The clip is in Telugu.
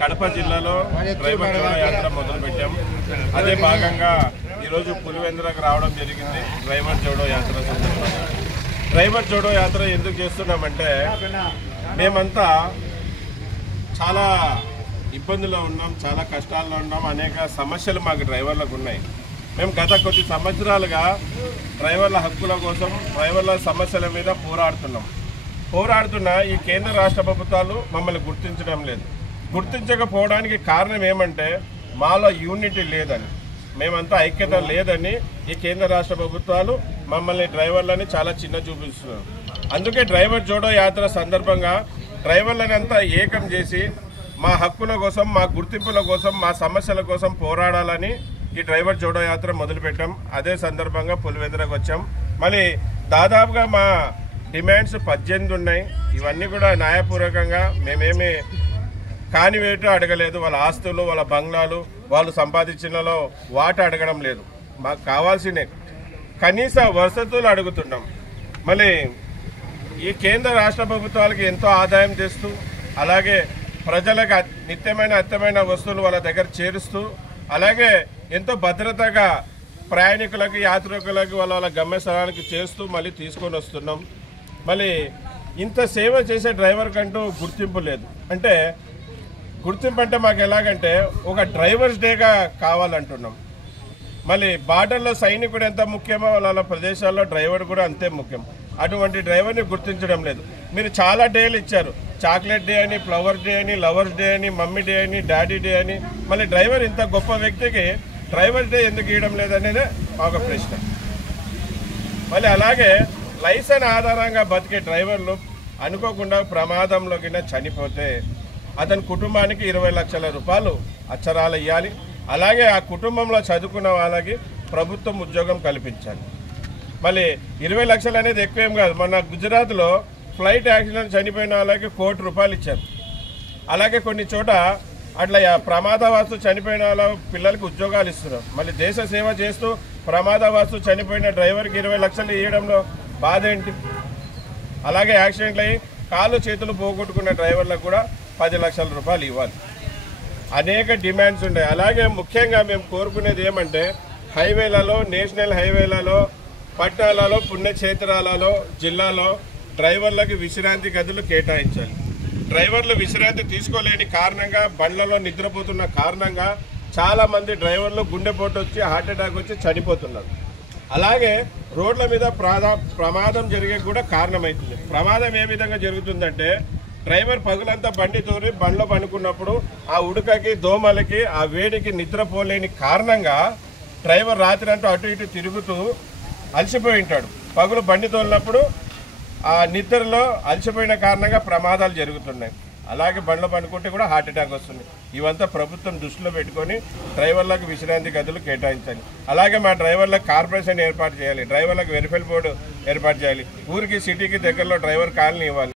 కడప జిల్లాలో డ్రైవర్ జోడో యాత్ర మొదలుపెట్టాం. అదే భాగంగా ఈరోజు పులివెందులకు రావడం జరిగింది. డ్రైవర్ జోడో యాత్ర సందర్భంగా డ్రైవర్ జోడో యాత్ర ఎందుకు చేస్తున్నామంటే మేమంతా చాలా ఇబ్బందుల్లో ఉన్నాం, చాలా కష్టాల్లో ఉన్నాం. అనేక సమస్యలు మాకు డ్రైవర్లకు ఉన్నాయి. మేము గత కొద్ది సంవత్సరాలుగా డ్రైవర్ల హక్కుల కోసం, డ్రైవర్ల సమస్యల మీద పోరాడుతున్న ఈ కేంద్ర రాష్ట్ర ప్రభుత్వాలు మమ్మల్ని గుర్తించడం లేదు. గుర్తించకపోవడానికి కారణం ఏమంటే మాలో యూనిటీ లేదని, మేమంతా ఐక్యత లేదని ఈ కేంద్ర రాష్ట్ర ప్రభుత్వాలు మమ్మల్ని డ్రైవర్లని చాలా చిన్న చూపిస్తున్నారు. అందుకే డ్రైవర్ జోడో యాత్ర సందర్భంగా డ్రైవర్లని అంతా ఏకం చేసి మా హక్కుల కోసం, మా గుర్తింపుల కోసం, మా సమస్యల కోసం పోరాడాలని ఈ డ్రైవర్ జోడో యాత్ర మొదలుపెట్టాం. అదే సందర్భంగా పులివెందులకు వచ్చాం. మళ్ళీ దాదాపుగా మా డిమాండ్స్ 18 ఉన్నాయి. ఇవన్నీ కూడా న్యాయపూర్వకంగా మేమేమి కానివేటు అడగలేదు. వాళ్ళ ఆస్తులు, వాళ్ళ బంగ్లాలు, వాళ్ళు సంపాదించినలో వాటా అడగడం లేదు. మాకు కావాల్సిన కనీస వసతులు అడుగుతున్నాం. మళ్ళీ ఈ కేంద్ర రాష్ట్ర ప్రభుత్వాలకి ఎంతో ఆదాయం తెస్తూ, అలాగే ప్రజలకు నిత్యమైన అత్యమైన వస్తువులు వాళ్ళ దగ్గర చేరుస్తూ, అలాగే ఎంతో భద్రతగా ప్రయాణికులకు, యాత్రికులకు వాళ్ళ గమ్యస్థానానికి చేస్తూ మళ్ళీ తీసుకొని వస్తున్నాం. మళ్ళీ ఇంత సేవ చేసే డ్రైవర్ కంటూ గుర్తింపు లేదు. అంటే గుర్తింపు అంటే మాకు ఎలాగంటే ఒక డ్రైవర్స్ డేగా కావాలంటున్నాం. మళ్ళీ బార్డర్లో సైనికుడు ఎంత ముఖ్యమో వాళ్ళ ప్రదేశాల్లో డ్రైవర్ కూడా అంతే ముఖ్యం. అటువంటి డ్రైవర్ని గుర్తించడం లేదు. మీరు చాలా డేలు ఇచ్చారు, చాక్లెట్ డే అని, ఫ్లవర్ డే అని, లవర్స్ డే అని, మమ్మీ డే అని, డాడీ డే అని. మళ్ళీ డ్రైవర్ ఇంత గొప్ప వ్యక్తికి డ్రైవర్స్ డే ఎందుకు ఇవ్వడం లేదనేదే ఒక ప్రశ్న. మళ్ళీ అలాగే లైసెన్స్ ఆధారంగా బతికే డ్రైవర్లు అనుకోకుండా ప్రమాదంలో కింద చనిపోతే అతని కుటుంబానికి 20 లక్షల రూపాయలు అచ్చరాలు ఇవ్వాలి. అలాగే ఆ కుటుంబంలో చదువుకున్న వాళ్ళకి ప్రభుత్వం ఉద్యోగం కల్పించాలి. మళ్ళీ 20 లక్షలు అనేది ఎక్కువేం కాదు. మన గుజరాత్లో ఫ్లైట్ యాక్సిడెంట్ చనిపోయిన వాళ్ళకి 1 కోటి రూపాయలు ఇచ్చారు. అలాగే కొన్ని చోట అట్లా ప్రమాదవస్తు చనిపోయిన వాళ్ళ పిల్లలకి ఉద్యోగాలు ఇస్తున్నారు. మళ్ళీ దేశ సేవ చేస్తూ ప్రమాదవస్తు చనిపోయిన డ్రైవర్కి 20 లక్షలు ఇవ్వడంలో బాధ ఏంటి? అలాగే యాక్సిడెంట్లు అయ్యి కాళ్ళు చేతులు పోగొట్టుకున్న డ్రైవర్లకు కూడా 10 లక్షల రూపాయలు ఇవ్వాలి. అనేక డిమాండ్స్ ఉన్నాయి. అలాగే ముఖ్యంగా మేము కోరుకునేది ఏమంటే హైవేలలో, నేషనల్ హైవేలలో, పట్టణాలలో, పుణ్యక్షేత్రాలలో, జిల్లాలో డ్రైవర్లకు విశ్రాంతి గదులు కేటాయించాలి. డ్రైవర్లు విశ్రాంతి తీసుకోలేని కారణంగా, బండ్లలో నిద్రపోతున్న కారణంగా చాలామంది డ్రైవర్లు గుండెపోటు వచ్చి, హార్ట్ అటాక్ వచ్చి చనిపోతున్నారు. అలాగే రోడ్ల మీద ప్రమాదం జరిగే కూడా కారణమవుతుంది. ప్రమాదం ఏ విధంగా జరుగుతుందంటే డ్రైవర్ పగులంతా బండి తోరి బండ్లో పండుకున్నప్పుడు ఆ ఉడకకి, దోమలకి, ఆ వేడికి నిద్రపోలేని కారణంగా డ్రైవర్ రాత్రి అంటూ అటు ఇటు తిరుగుతూ అలసిపోయి ఉంటాడు. పగులు బండి తోలినప్పుడు ఆ నిద్రలో అలసిపోయిన కారణంగా ప్రమాదాలు జరుగుతున్నాయి. అలాగే బండ్లో పండుకుంటే కూడా హార్ట్ అటాక్ వస్తుంది. ఇవంతా ప్రభుత్వం దృష్టిలో పెట్టుకొని డ్రైవర్లకు విశ్రాంతి గదులు కేటాయించాలి. అలాగే మా డ్రైవర్లకు కార్పొరేషన్ ఏర్పాటు చేయాలి. డ్రైవర్లకు వెరిఫైల్ బోర్డు ఏర్పాటు చేయాలి. ఊరికి, సిటీకి దగ్గరలో డ్రైవర్ కాలనీ ఇవ్వాలి.